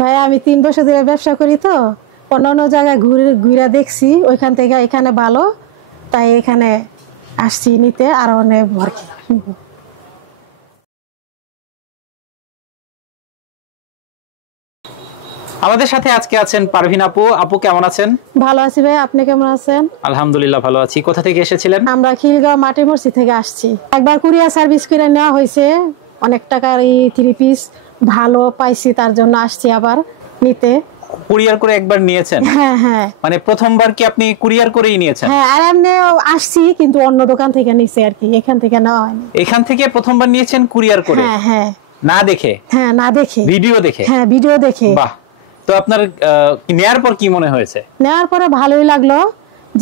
ভাই আমি 3 বছর ধরে ব্যবসা করি তো অন্যান্য জায়গায় ঘুরে দেখছি ওইখান থেকে এখানে ভালো তাই এখানে আসছি নিতে আর অনেক ভরকি। আমাদের সাথে আজকে আছেন পারভিন আপু। আপু কেমন আছেন? ভালো আছি ভাই, আপনি কেমন আছেন? আলহামদুলিল্লাহ ভালো আছি। কোথা থেকে এসেছিলেন? আমরা খিলগাঁও মাটির মসজিদ থেকে আসছি। একবার কুরিয়ার সার্ভিস করে নেওয়া হয়েছে, অনেক টাকার এই 3 পিস ভালো পাইছি, তার জন্য আসছি আবার নিতে। কুরিয়ার করে একবার নিয়েছেন? হ্যাঁ হ্যাঁ। মানে প্রথমবার কি আপনি কুরিয়ার করেই নিয়েছেন? হ্যাঁ, আর এমনি আসছি কিন্তু অন্য দোকান থেকে নিছি আর কি, এখান থেকে নেওয়া হয়নি। এখান থেকে প্রথমবার নিয়েছেন কুরিয়ার করে? হ্যাঁ হ্যাঁ। না দেখে? হ্যাঁ না দেখে, ভিডিও দেখে? হ্যাঁ ভিডিও দেখে। বাহ, তো আপনার নেয়ার পর কি মনে হয়েছে? নেওয়ার পরে ভালোই লাগলো,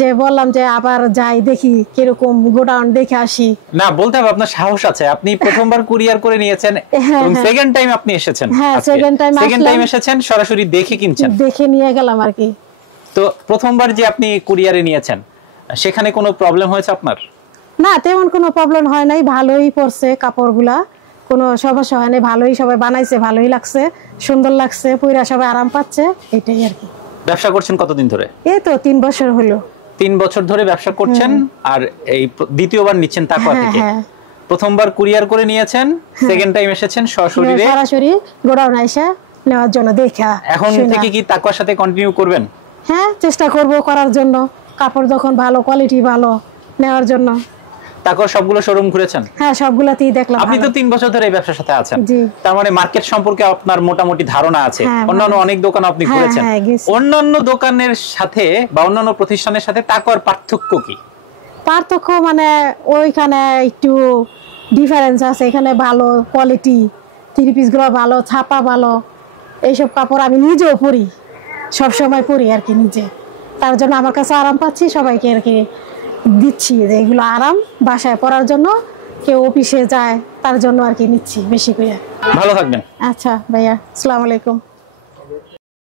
যে বললাম যে আবার যাই দেখি কিরকম গোডাউন দেখে আসি। না বলতে হবে আপনার সাহস আছে, আপনি প্রথমবার কুরিয়ার করে নিয়েছেন এবং সেকেন্ড টাইম আপনি এসেছেন। হ্যাঁ সেকেন্ড টাইম এসেছেন, সরাসরি দেখে কিনছেন। দেখে নিয়ে গেলাম আর কি। তো প্রথমবার যে আপনি কুরিয়ারে নিয়েছেন সেখানে কোনো প্রবলেম হয়েছে আপনার? না তেমন কোনো প্রবলেম হয় নাই, ভালোই পড়ছে কাপড়গুলা, কোনো সমস্যা হয় নাই, ভালোই সবাই বানাইছে, ভালোই লাগছে, সুন্দর লাগছে, পুরা সবাই আরাম পাচ্ছে, এটাই আর কি। ব্যবসা করছেন কতদিন ধরে? এই তো 3 বছর হলো। 3 বছর ধরে ব্যবসা করছেন আর এই দ্বিতীয়বার নিচ্ছেন তাকওয়া থেকে। প্রথমবার কুরিয়ার করে নিয়েছেন, সেকেন্ড টাইম এসেছেন সরাসরি গোডাউন আইসা নেওয়ার জন্য দেখা। এখন থেকে কি তাকওয়ার সাথে কন্টিনিউ করবেন? হ্যাঁ চেষ্টা করব করার জন্য, কাপড় যখন ভালো কোয়ালিটি ভালো নেওয়ার জন্য। তাকওয়ার সবগুলো শোরুম ঘুরেছেন? হ্যাঁ সবগুলাতেই দেখলাম। আপনি তো 3 বছর ধরে এই ব্যবসার সাথে আছেন, জি। তার মানে মার্কেট সম্পর্কে আপনার মোটামুটি ধারণা আছে। অন্যান্য অনেক দোকান আপনি ঘুরেছেন, অন্যান্য দোকানের সাথে বা অন্যান্য প্রতিষ্ঠানের সাথে তাকওয়ার পার্থক্য কি? পার্থক্য মানে ওইখানে একটু ডিফারেন্স আছে, এখানে ভালো কোয়ালিটি, 3 পিসগুলো ভালো, ছাপা ভালো, এইসব কাপড় আমি নিজেও পরি, সবসময় পরি আর কি নিজে, তার জন্য আমার কাছে আরাম পাচ্ছি, সবাইকে আর কি দিচ্ছি যে এগুলো আরাম বাসায় পরার জন্য, কেউ অফিসে যায় তার জন্য আর কি নিচ্ছি বেশি করে। ভালো থাকবেন। আচ্ছা ভাইয়া, আসসালামু আলাইকুম।